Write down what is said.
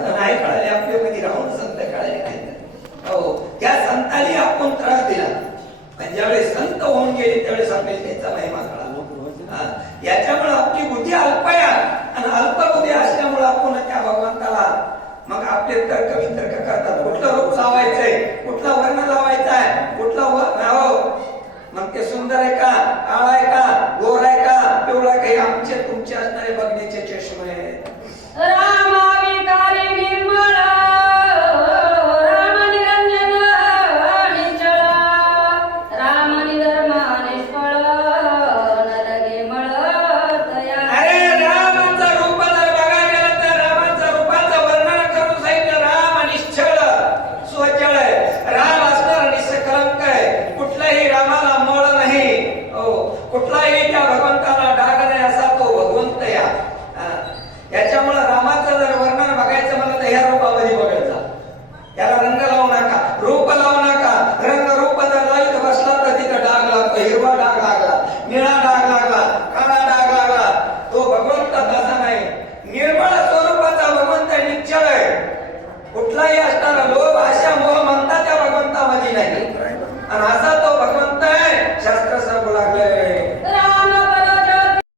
संत नाही कळाले आपल्यामध्ये राहून संत कळाले नाही. हो, त्या संतांनी आपण त्रास दिला पण ज्यावेळेस संत होऊन गेले त्यावेळेस आपल्याला त्याचा महिमा कळाला. याच्यामुळे आपली बुद्धी अल्प आहे आणि अल्प बुद्धी असल्यामुळे आपण त्या भगवंताला मग आपले तर्क वितर्क करतात. कुठलं रूप लावायचंय, कुठला वर्ण लावायचा आहे, कुठला मग ते सुंदर आहे का, काळा आहे का, गोर आहे का, पिवळा काही आमचे तुमचे असणारे बघण्याचे चष्मे आहेत. रामाविकारी निर्मळ राम निरंजन निश्चळ राम निधर्म निष्फळ नरगे मळ तया. अरे रामाचं रूप जर बघायला गेलं तर रामाचं रूपाचं वर्णन करून सांगितलं. राम निश्चळ स्वचळ आहे, राम असणार निष्कलंक आहे, कुठलाही रामाला मळ नाही. हो, कुठलाही त्या भगवंताला डाग नाही असा तो भगवंत या. याच्यामुळे रामाचं जर वर्णन बघायचं म्हणलं तर ह्या रूपामध्ये बघायचा. याला रंग लावू नका, रूप लावू नका. रंग रूप जर लाईत बसला तर तिथं डाग लागतो. हिरवा डाग लागला, निळा डाग लागला, काळा डाग लागला. तो भगवंत तसा नाही. निर्मळ स्वरूपाचा भगवंत निश्चळ आहे. कुठलाही असणारा लोभ आशा मोह म्हणता त्या भगवंतामध्ये नाही. आणि असा